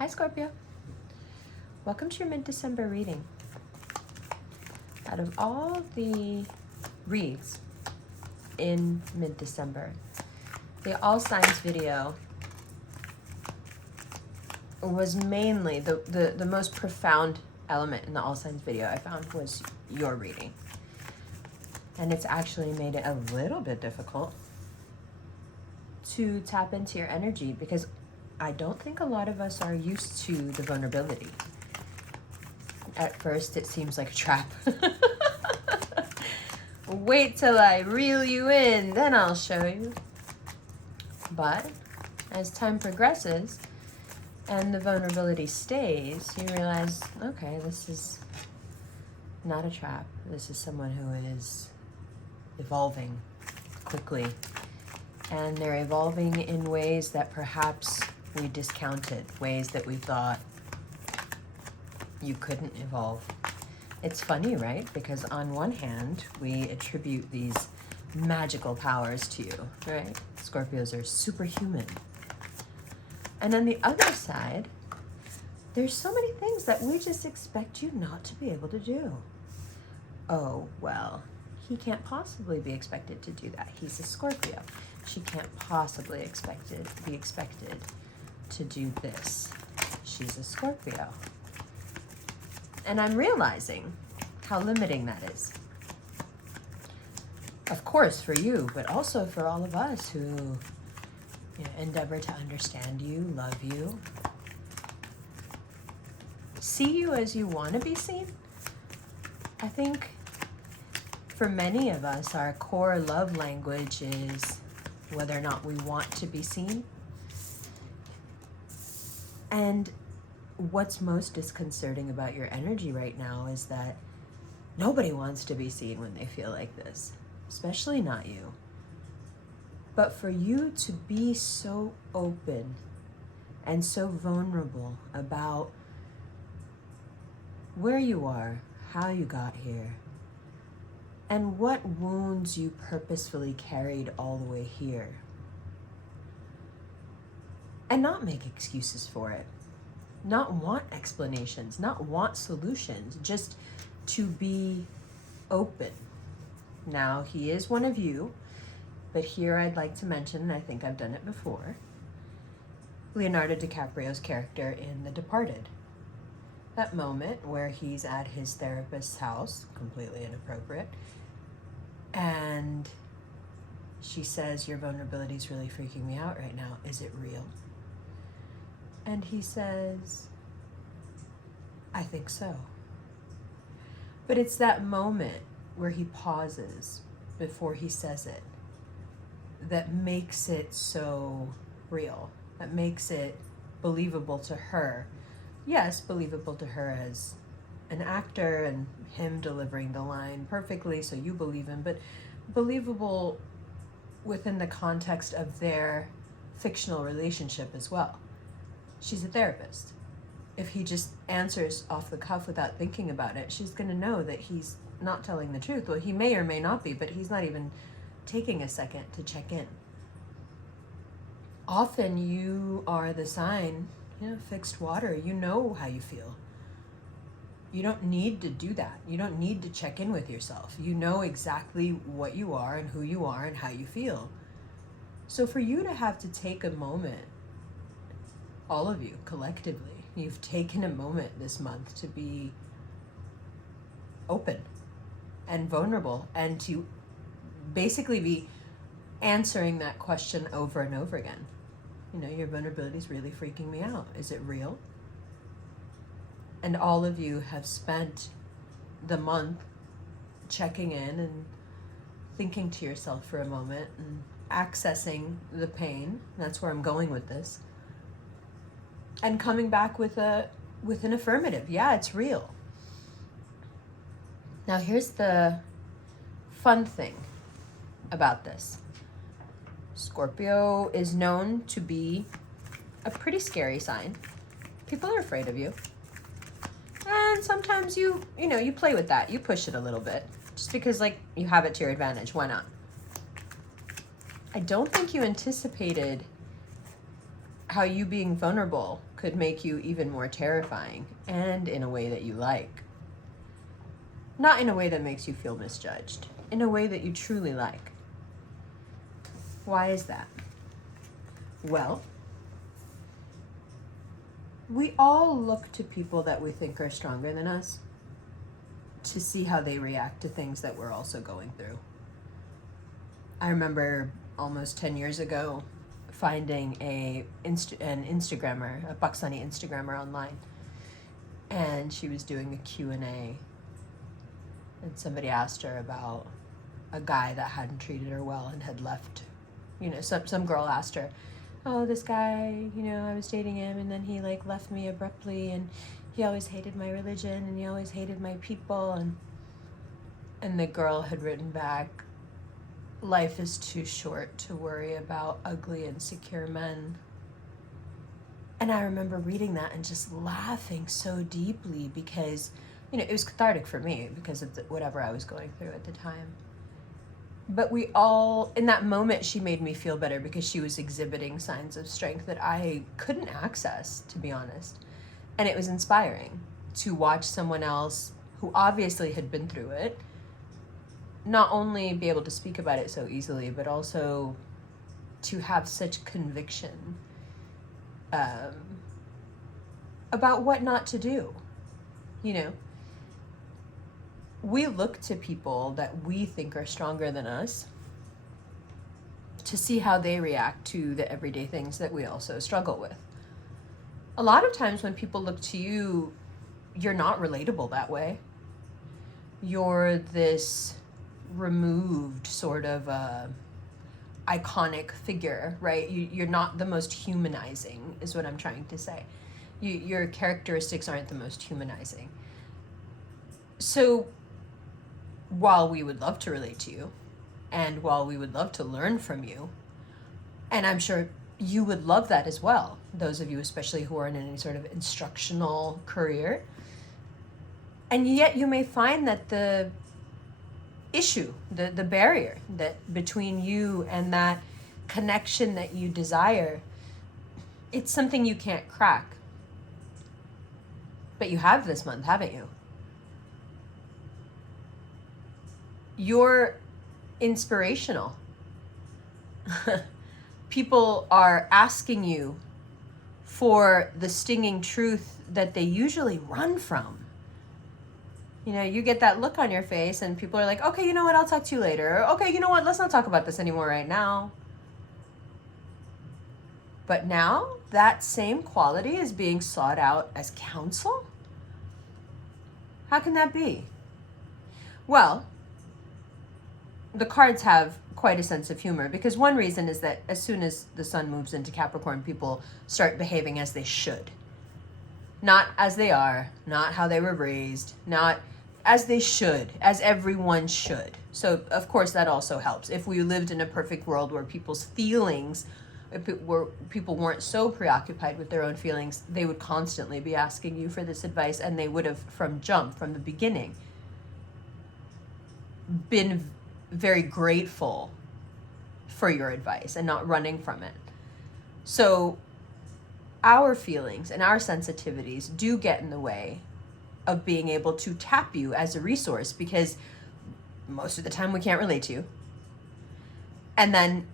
Hi Scorpio, welcome to your mid-December reading. Out of all the reads in mid-December, the all signs video was mainly the most profound element in the all signs video I found was your reading. And it's actually made it a little bit difficult to tap into your energy because I don't think a lot of us are used to the vulnerability. At first, it seems like a trap. Wait till I reel you in, then I'll show you. But as time progresses and the vulnerability stays, you realize, okay, this is not a trap. This is someone who is evolving quickly. And they're evolving in ways that perhaps we discounted, ways that we thought you couldn't evolve. It's funny, right? Because on one hand, we attribute these magical powers to you, right? Scorpios are superhuman. And on the other side, there's so many things that we just expect you not to be able to do. Oh, well, he can't possibly be expected to do that. He's a Scorpio. She can't possibly be expected to do this. She's a Scorpio. And I'm realizing how limiting that is. Of course for you, but also for all of us who endeavor to understand you, love you, see you as you want to be seen. I think for many of us, our core love language is whether or not we want to be seen. And what's most disconcerting about your energy right now is that nobody wants to be seen when they feel like this, especially not you. But for you to be so open and so vulnerable about where you are, how you got here, and what wounds you purposefully carried all the way here, and not make excuses for it, not want explanations, not want solutions, just to be open. Now, he is one of you, but here I'd like to mention, and I think I've done it before, Leonardo DiCaprio's character in The Departed. That moment where he's at his therapist's house, completely inappropriate, and she says, "Your vulnerability is really freaking me out right now. Is it real?" And he says, "I think so." But it's that moment where he pauses before he says it that makes it so real, that makes it believable to her. Yes, believable to her as an actor and him delivering the line perfectly so you believe him, but believable within the context of their fictional relationship as well. She's a therapist. If he just answers off the cuff without thinking about it, she's going to know that he's not telling the truth. Well, he may or may not be, but he's not even taking a second to check in. Often you are the sign, fixed water. You know how you feel. You don't need to do that. You don't need to check in with yourself. You know exactly what you are and who you are and how you feel. So for you to have to take a moment, all of you collectively, you've taken a moment this month to be open and vulnerable and to basically be answering that question over and over again. Your vulnerability is really freaking me out. Is it real? And all of you have spent the month checking in and thinking to yourself for a moment and accessing the pain. That's where I'm going with this. And coming back with an affirmative. Yeah, it's real. Now here's the fun thing about this. Scorpio is known to be a pretty scary sign. People are afraid of you. And sometimes you play with that. You push it a little bit. Just because you have it to your advantage. Why not? I don't think you anticipated how you being vulnerable could make you even more terrifying, and in a way that you like. Not in a way that makes you feel misjudged, in a way that you truly like. Why is that? Well, we all look to people that we think are stronger than us to see how they react to things that we're also going through. I remember almost 10 years ago finding an Instagrammer, a Pakistani Instagrammer online, and she was doing a Q&A, and somebody asked her about a guy that hadn't treated her well and had left. Some girl asked her, oh, this guy, I was dating him, and then he left me abruptly, and he always hated my religion, and he always hated my people, and the girl had written back, life is too short to worry about ugly, insecure men. And I remember reading that and just laughing so deeply because, it was cathartic for me because of whatever I was going through at the time. But we all, in that moment, she made me feel better because she was exhibiting signs of strength that I couldn't access, to be honest. And it was inspiring to watch someone else who obviously had been through it not only be able to speak about it so easily, but also to have such conviction about what not to do. We look to people that we think are stronger than us to see how they react to the everyday things that we also struggle with. A lot of times when people look to you, you're not relatable that way. You're this removed sort of iconic figure, right? You're not the most humanizing, is what I'm trying to say. Your characteristics aren't the most humanizing. So while we would love to relate to you, and while we would love to learn from you, and I'm sure you would love that as well, those of you especially who are in any sort of instructional career, and yet you may find that the issue, the barrier that between you and that connection that you desire, it's something you can't crack. But you have this month, haven't you? You're inspirational. People are asking you for the stinging truth that they usually run from. You get that look on your face and people are like, okay, you know what, I'll talk to you later. Or, okay, you know what, let's not talk about this anymore right now. But now that same quality is being sought out as counsel? How can that be? Well, the cards have quite a sense of humor because one reason is that as soon as the sun moves into Capricorn, people start behaving as they should. Not as they are, not how they were raised, not as they should, as everyone should. So, of course, that also helps. If we lived in a perfect world where people's feelings, where people weren't so preoccupied with their own feelings, they would constantly be asking you for this advice, and they would have, from the beginning, been very grateful for your advice and not running from it. So our feelings and our sensitivities do get in the way of being able to tap you as a resource because most of the time we can't relate to you. And then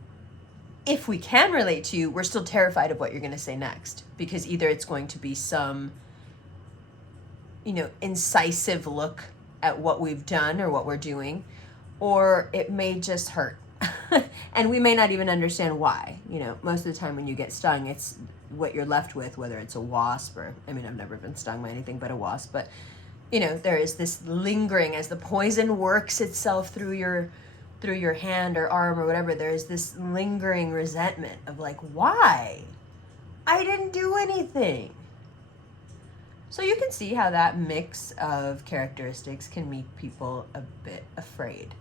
if we can relate to you, we're still terrified of what you're going to say next because either it's going to be some, incisive look at what we've done or what we're doing, or it may just hurt. And we may not even understand why. Most of the time when you get stung, it's what you're left with, whether it's a wasp or, I've never been stung by anything but a wasp, but, there is this lingering as the poison works itself through your hand or arm or whatever, there's this lingering resentment of why? I didn't do anything. So you can see how that mix of characteristics can make people a bit afraid.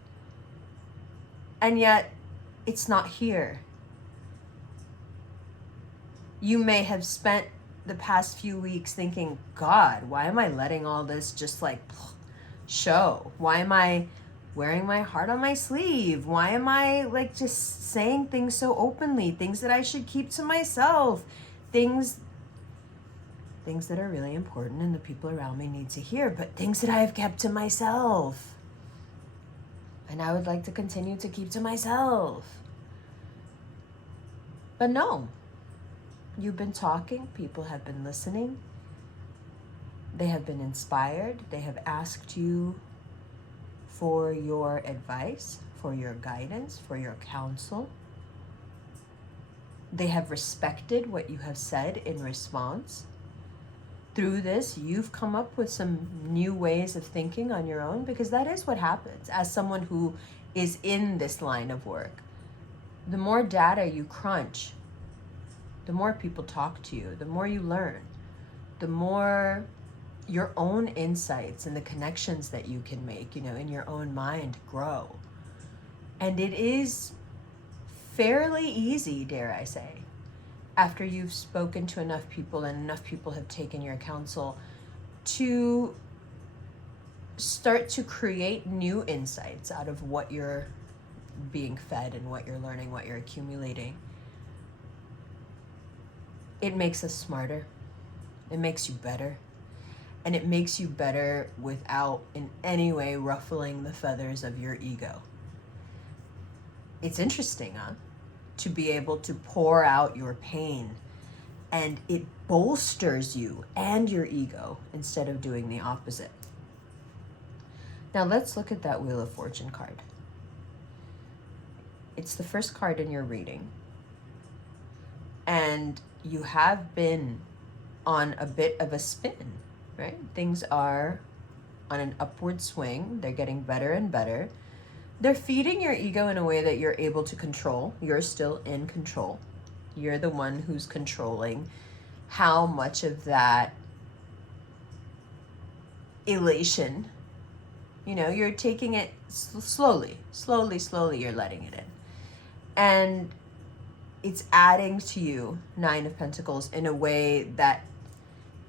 And yet, it's not here. You may have spent the past few weeks thinking, God, why am I letting all this just show? Why am I wearing my heart on my sleeve? Why am I just saying things so openly, things that I should keep to myself, things things that are really important and the people around me need to hear, but things that I've kept to myself. And I would like to continue to keep to myself. But no, you've been talking, people have been listening, they have been inspired, they have asked you for your advice, for your guidance, for your counsel. They have respected what you have said in response. Through this, you've come up with some new ways of thinking on your own, because that is what happens as someone who is in this line of work. The more data you crunch, the more people talk to you, the more you learn, the more your own insights and the connections that you can make, in your own mind grow. And it is fairly easy, dare I say, after you've spoken to enough people and enough people have taken your counsel, to start to create new insights out of what you're being fed and what you're learning, what you're accumulating. It makes us smarter. It makes you better. And it makes you better without in any way ruffling the feathers of your ego. It's interesting, huh? To be able to pour out your pain, and it bolsters you and your ego instead of doing the opposite. Now let's look at that Wheel of Fortune card. It's the first card in your reading, and you have been on a bit of a spin, right? Things are on an upward swing. They're getting better and better. They're feeding your ego in a way that you're able to control. You're still in control. You're the one who's controlling how much of that elation, you're taking it slowly, you're letting it in. And it's adding to you, 9 of Pentacles, in a way that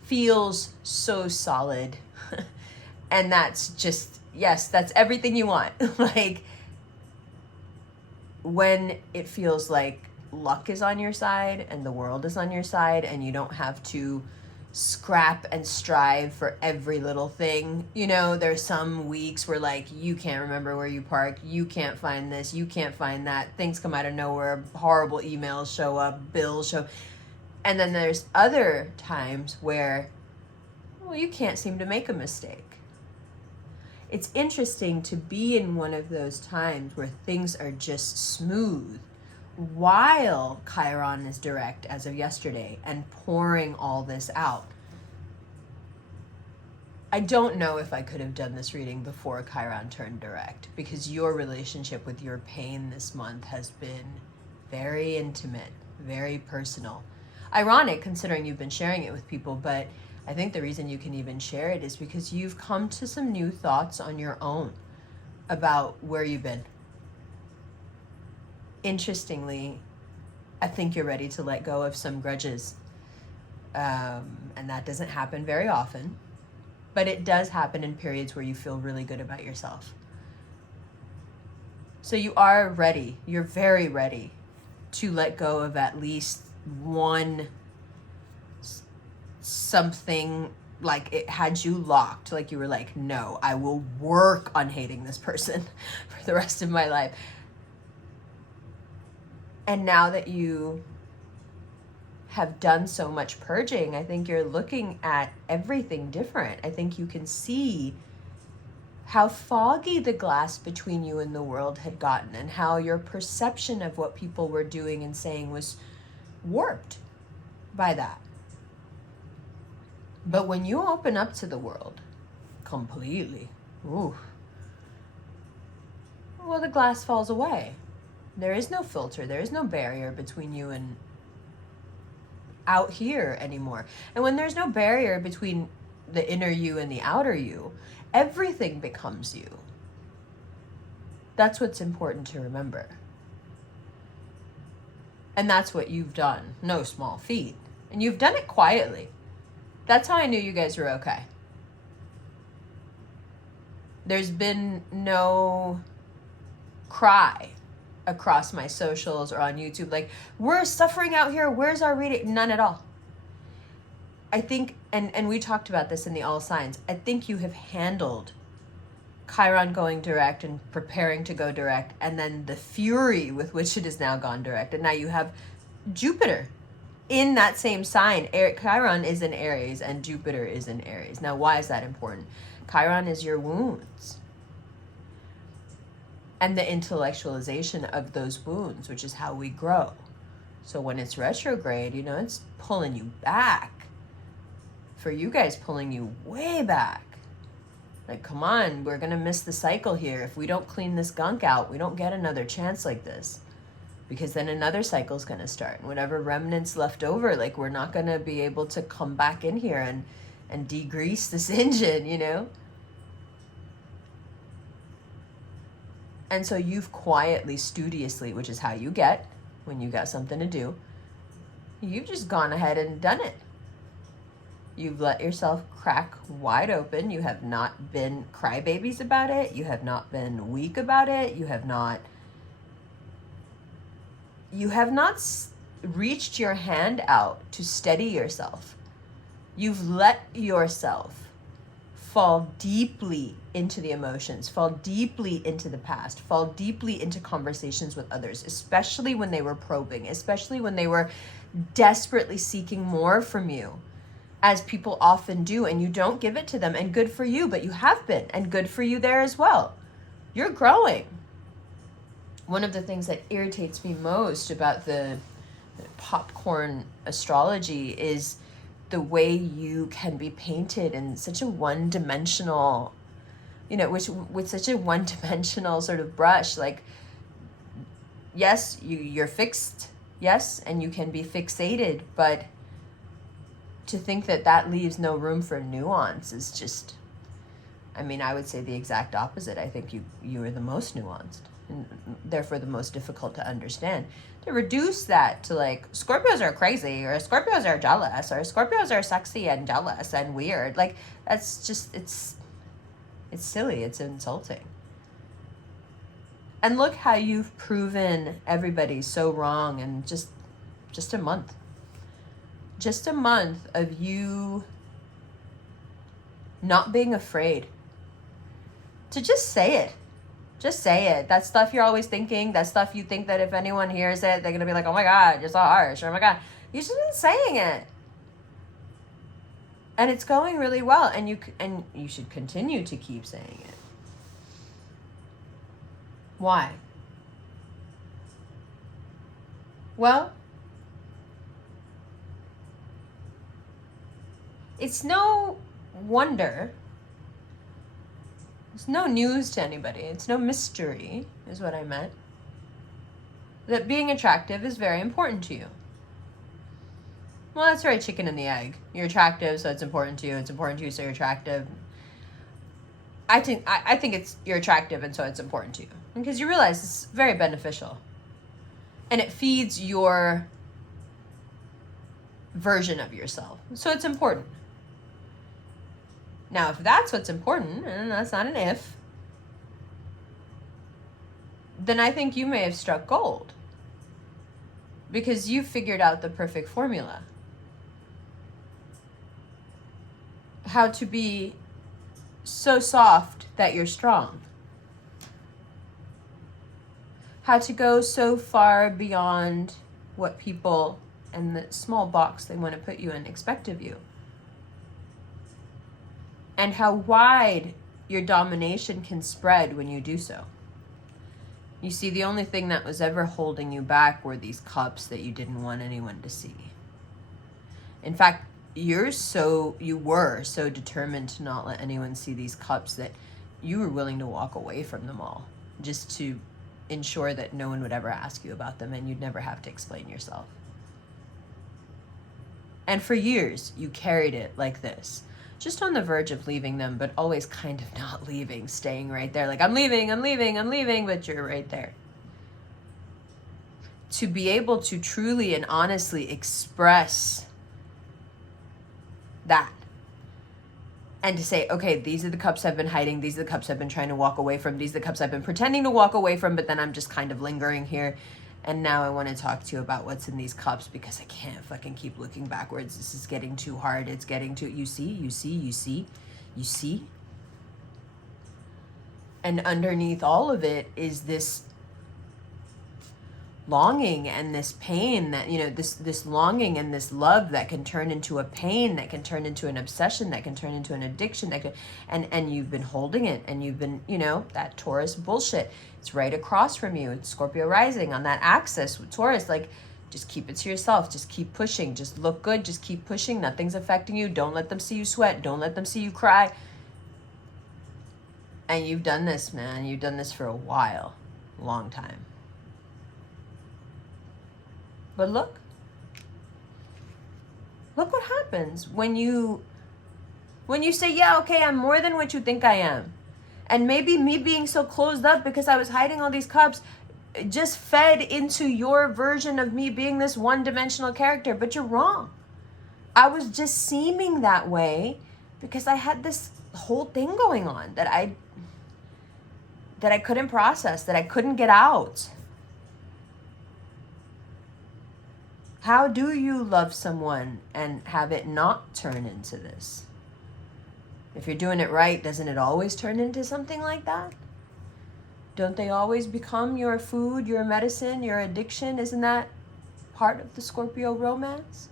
feels so solid. And that's just, yes, that's everything you want. Like, when it feels like luck is on your side and the world is on your side and you don't have to scrap and strive for every little thing. There's some weeks where, like, you can't remember where you parked, you can't find this, you can't find that, things come out of nowhere, horrible emails show up, bills show. And then there's other times where, well, you can't seem to make a mistake. It's interesting to be in one of those times where things are just smooth while Chiron is direct as of yesterday and pouring all this out. I don't know if I could have done this reading before Chiron turned direct, because your relationship with your pain this month has been very intimate, very personal. Ironic considering you've been sharing it with people, but I think the reason you can even share it is because you've come to some new thoughts on your own about where you've been. Interestingly, I think you're ready to let go of some grudges. And that doesn't happen very often, but it does happen in periods where you feel really good about yourself. So you are ready, you're very ready to let go of at least one something, like it had you locked, like you were like, no, I will work on hating this person for the rest of my life. And now that you have done so much purging, I think you're looking at everything different. I think you can see how foggy the glass between you and the world had gotten, and how your perception of what people were doing and saying was warped by that. But when you open up to the world completely, well, the glass falls away. There is no filter. There is no barrier between you and out here anymore. And when there's no barrier between the inner you and the outer you, everything becomes you. That's what's important to remember. And that's what you've done. No small feat. And you've done it quietly. That's how I knew you guys were okay. There's been no cry across my socials or on YouTube, like, we're suffering out here, where's our reading? None at all. I think, and we talked about this in the All Signs, I think you have handled Chiron going direct and preparing to go direct, and then the fury with which it has now gone direct. And now you have Jupiter in that same sign. Chiron is in Aries and Jupiter is in Aries. Now, why is that important? Chiron is your wounds and the intellectualization of those wounds, which is how we grow. So when it's retrograde, you know, it's pulling you back. For you guys, pulling you way back. Like, come on, we're going to miss the cycle here. If we don't clean this gunk out, we don't get another chance like this. Because then another cycle's going to start. And whatever remnants left over, like, we're not going to be able to come back in here and degrease this engine, you know? And so you've quietly, studiously, which is how you get when you got something to do, you've just gone ahead and done it. You've let yourself crack wide open. You have not been crybabies about it. You have not been weak about it. You have not reached your hand out to steady yourself. You've let yourself fall deeply into the emotions, fall deeply into the past, fall deeply into conversations with others, especially when they were probing, especially when they were desperately seeking more from you, as people often do, and you don't give it to them. And good for you, but you have been, and good for you there as well. You're growing. One of the things that irritates me most about the popcorn astrology is the way you can be painted in such a one-dimensional, you know, with such a one-dimensional sort of brush. Like, yes, you're fixed, yes, and you can be fixated, but to think that that leaves no room for nuance is just, I mean, I would say the exact opposite. I think you are the most nuanced and therefore the most difficult to understand. To reduce that to like, Scorpios are crazy, or Scorpios are jealous, or Scorpios are sexy and jealous and weird. Like, that's just, it's silly. It's insulting. And look how you've proven everybody so wrong in just a month. Just a month of you not being afraid to just say it. Just say it. That stuff you're always thinking, that stuff you think that if anyone hears it, they're going to be like, oh my God, you're so harsh. Or, oh my God, you should have been saying it. And it's going really well. And you should continue to keep saying it. Why? Well, it's no wonder. It's no news to anybody. It's no mystery, is what I meant, that being attractive is very important to you. Well, that's right, chicken and the egg. You're attractive, so it's important to you. It's important to you, so you're attractive. I think it's you're attractive, and so it's important to you. Because you realize it's very beneficial. And it feeds your version of yourself. So it's important. Now, if that's what's important, and that's not an if, then I think you may have struck gold. Because you figured out the perfect formula. How to be so soft that you're strong. How to go so far beyond what people and the small box they want to put you in expect of you. And how wide your domination can spread when you do so. You see, the only thing that was ever holding you back were these cups that you didn't want anyone to see. In fact, you were so determined to not let anyone see these cups that you were willing to walk away from them all, just to ensure that no one would ever ask you about them and you'd never have to explain yourself. And for years, you carried it like this. Just on the verge of leaving them, but always kind of not leaving, staying right there. Like, I'm leaving, but you're right there. To be able to truly and honestly express that. And to say, okay, these are the cups I've been hiding. These are the cups I've been trying to walk away from. These are the cups I've been pretending to walk away from, but then I'm just kind of lingering here. And now I want to talk to you about what's in these cups, because I can't fucking keep looking backwards. This is getting too hard. It's getting too, you see? And underneath all of it is this longing and this pain that, this longing and this love that can turn into a pain, that can turn into an obsession, that can turn into an addiction, and you've been holding it, and you've been, that Taurus bullshit. It's right across from you. It's Scorpio rising on that axis with Taurus. Like, just keep it to yourself. Just keep pushing. Just look good. Just keep pushing. Nothing's affecting you. Don't let them see you sweat. Don't let them see you cry. And you've done this, man. You've done this for a while. Long time. But look what happens when you say, yeah, okay, I'm more than what you think I am. And maybe me being so closed up because I was hiding all these cups just fed into your version of me being this one-dimensional character. But you're wrong. I was just seeming that way because I had this whole thing going on that I couldn't process, that I couldn't get out. How do you love someone and have it not turn into this? If you're doing it right, doesn't it always turn into something like that? Don't they always become your food, your medicine, your addiction? Isn't that part of the Scorpio romance?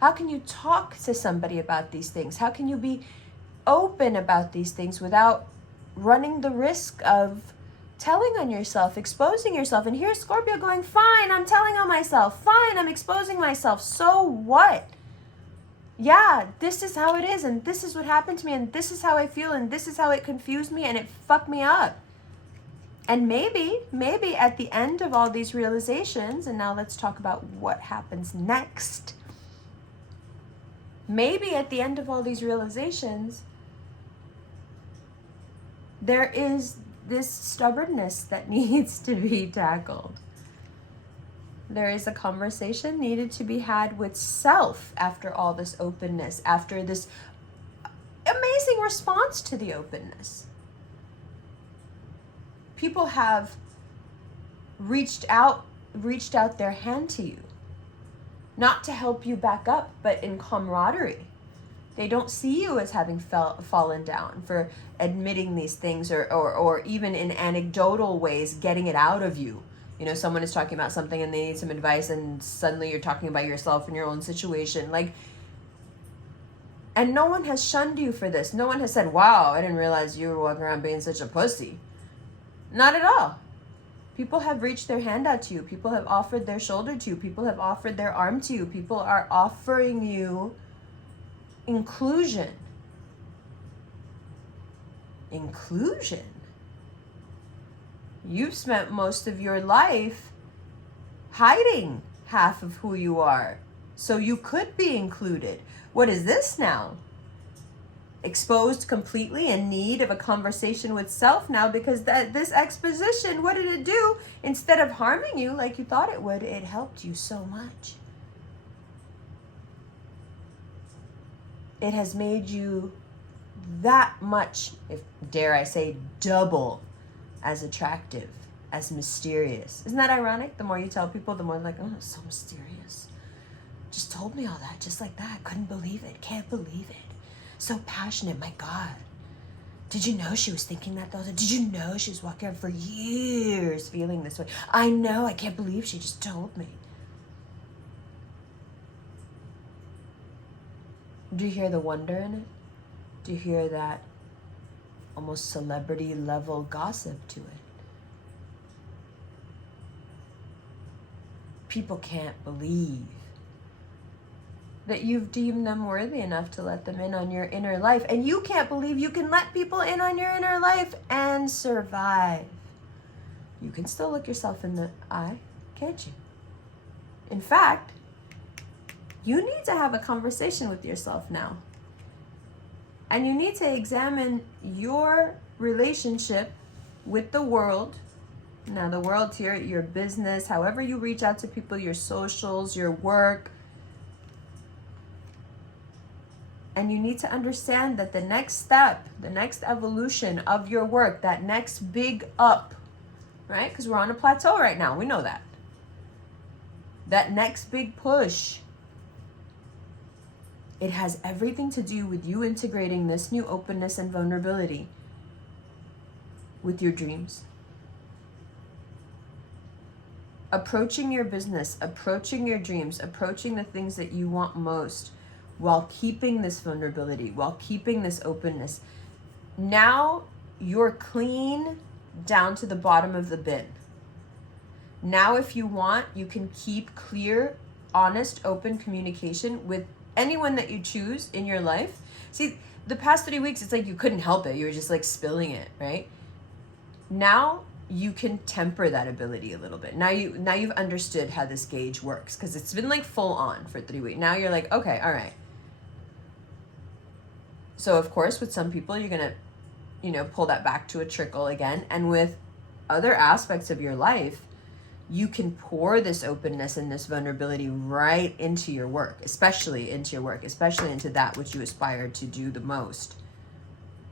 How can you talk to somebody about these things? How can you be open about these things without running the risk of telling on yourself, exposing yourself? And here's Scorpio going, fine, I'm telling on myself. Fine, I'm exposing myself. So what? Yeah, this is how it is, and this is what happened to me, and this is how I feel, and this is how it confused me, and it fucked me up. And maybe at the end of all these realizations, and now let's talk about what happens next. Maybe at the end of all these realizations, there is this stubbornness that needs to be tackled. There is a conversation needed to be had with self after all this openness, after this amazing response to the openness. People have reached out their hand to you, not to help you back up, but in camaraderie. They don't see you as having fallen down for admitting these things, or even in anecdotal ways getting it out of you. Someone is talking about something and they need some advice, and suddenly you're talking about yourself and your own situation. And no one has shunned you for this. No one has said, wow, I didn't realize you were walking around being such a pussy. Not at all. People have reached their hand out to you. People have offered their shoulder to you. People have offered their arm to you. People are offering you inclusion. Inclusion. You've spent most of your life hiding half of who you are, so you could be included. What is this now? Exposed completely, in need of a conversation with self now, because this exposition, what did it do? Instead of harming you like you thought it would, it helped you so much. It has made you that much, if dare I say, double as attractive, as mysterious. Isn't that ironic? The more you tell people, the more like, oh, it's so mysterious. Just told me all that, just like that. Couldn't believe it. Can't believe it. So passionate, my God. Did you know she was thinking that though? Did you know she was walking around for years feeling this way? I know, I can't believe she just told me. Do you hear the wonder in it? Do you hear that almost celebrity level gossip to it? People can't believe that you've deemed them worthy enough to let them in on your inner life. And you can't believe you can let people in on your inner life and survive. You can still look yourself in the eye, can't you? In fact, you need to have a conversation with yourself now. And you need to examine your relationship with the world. Now, the world's here, your business, however you reach out to people, your socials, your work. And you need to understand that the next step, the next evolution of your work, that next big up right? Because we're on a plateau right now. We know that. That next big push, it has everything to do with you integrating this new openness and vulnerability with your dreams. Approaching your business, approaching your dreams, approaching the things that you want most while keeping this vulnerability, while keeping this openness. Now you're clean down to the bottom of the bin. Now, if you want, you can keep clear, honest, open communication with anyone that you choose in your life. See, the past 3 weeks, it's like you couldn't help it. You were just like spilling it, right? Now you can temper that ability a little bit. Now you've understood how this gauge works, because it's been like full on for 3 weeks. Now you're like, okay, all right. So of course, with some people, you're gonna, pull that back to a trickle again. And with other aspects of your life, you can pour this openness and this vulnerability right into your work, especially into your work, especially into that which you aspire to do the most.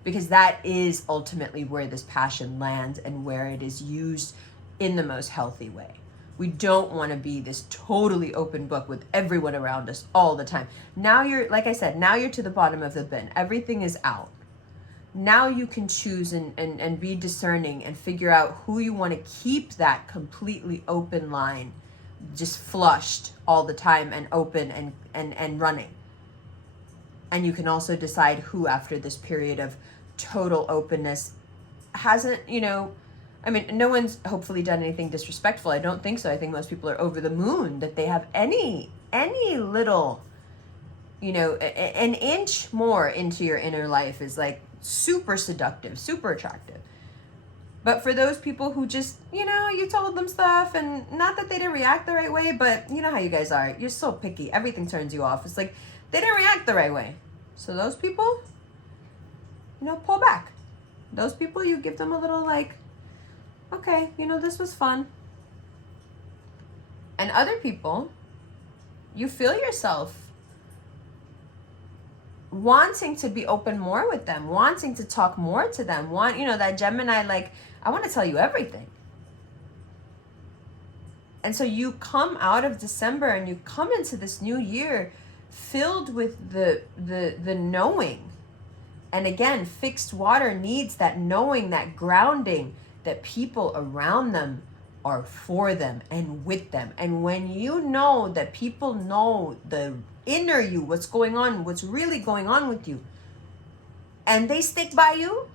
Because that is ultimately where this passion lands and where it is used in the most healthy way. We don't want to be this totally open book with everyone around us all the time. Now you're, like I said, now you're to the bottom of the bin. Everything is out. Now you can choose and be discerning and figure out who you want to keep that completely open line, just flushed all the time and open and running. And you can also decide who, after this period of total openness, hasn't, no one's hopefully done anything disrespectful. I don't think so. I think most people are over the moon that they have any little, an inch more into your inner life is like super seductive, super attractive. But for those people who just, you told them stuff, and not that they didn't react the right way, but you know how you guys are. You're so picky. Everything turns you off. It's like they didn't react the right way. So those people, pull back. Those people, you give them a little like, okay, this was fun. And other people, you feel yourself wanting to be open more with them, wanting to talk more to them, that Gemini, like, I want to tell you everything. And so you come out of December and you come into this new year filled with the knowing. And again, fixed water needs that knowing, that grounding, that people around them are for them and with them. And when you know that people know the inner you, what's going on, what's really going on with you, and they stick by you,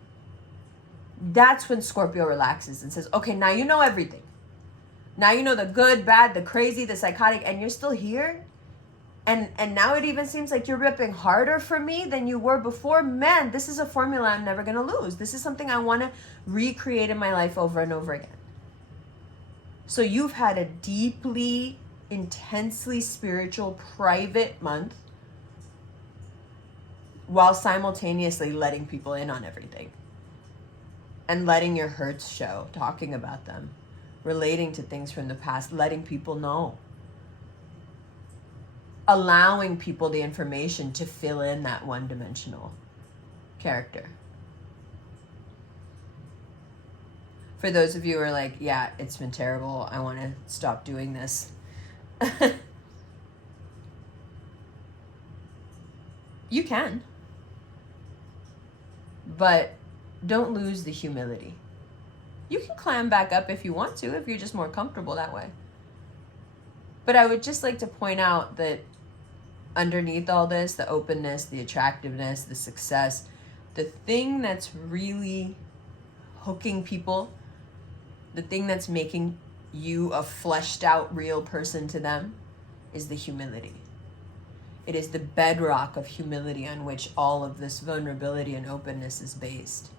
that's when Scorpio relaxes and says, okay, now you know everything. Now you know the good, bad, the crazy, the psychotic, and you're still here. And now it even seems like you're ripping harder for me than you were before. Man, this is a formula I'm never going to lose. This is something I want to recreate in my life over and over again. So you've had a deeply, intensely spiritual, private month while simultaneously letting people in on everything. And letting your hurts show, talking about them, relating to things from the past, letting people know. Allowing people the information to fill in that one-dimensional character. For those of you who are like, yeah, it's been terrible, I want to stop doing this. You can. But don't lose the humility. You can climb back up if you want to, if you're just more comfortable that way. But I would just like to point out that underneath all this, the openness, the attractiveness, the success, the thing that's really hooking people, the thing that's making you a fleshed out real person to them, is the humility. It is the bedrock of humility on which all of this vulnerability and openness is based.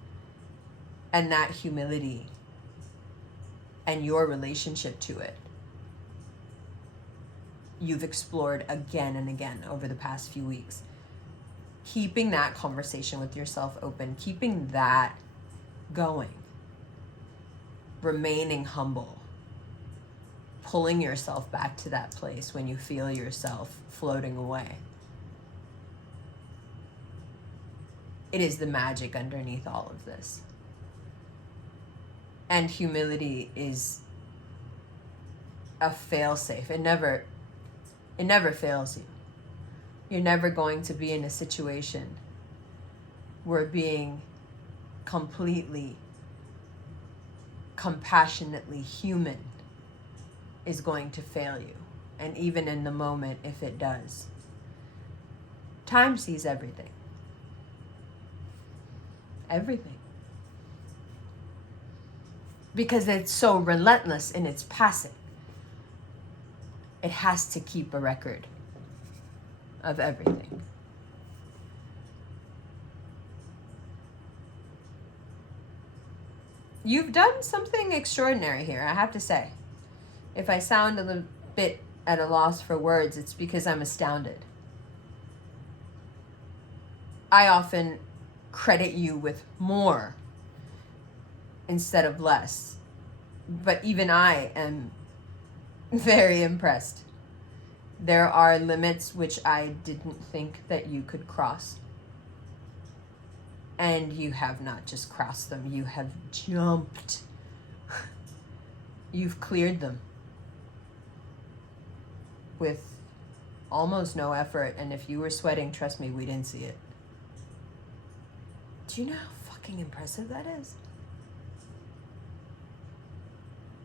And that humility and your relationship to it, you've explored again and again over the past few weeks. Keeping that conversation with yourself open, keeping that going, remaining humble, pulling yourself back to that place when you feel yourself floating away. It is the magic underneath all of this. And humility is a fail-safe. It never fails you. You're never going to be in a situation where being completely, compassionately human is going to fail you. And even in the moment, if it does, time sees everything. Everything. Because it's so relentless in its passing. It has to keep a record of everything. You've done something extraordinary here, I have to say. If I sound a little bit at a loss for words, it's because I'm astounded. I often credit you with more instead of less. But even I am very impressed. There are limits which I didn't think that you could cross. And you have not just crossed them, you have jumped. You've cleared them with almost no effort. And if you were sweating, trust me, we didn't see it. Do you know how fucking impressive that is?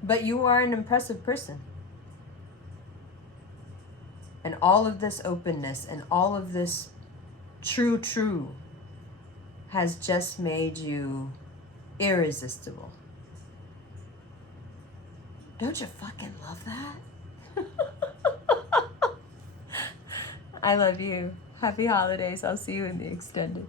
But you are an impressive person. And all of this openness and all of this true has just made you irresistible. Don't you fucking love that? I love you. Happy holidays. I'll see you in the extended.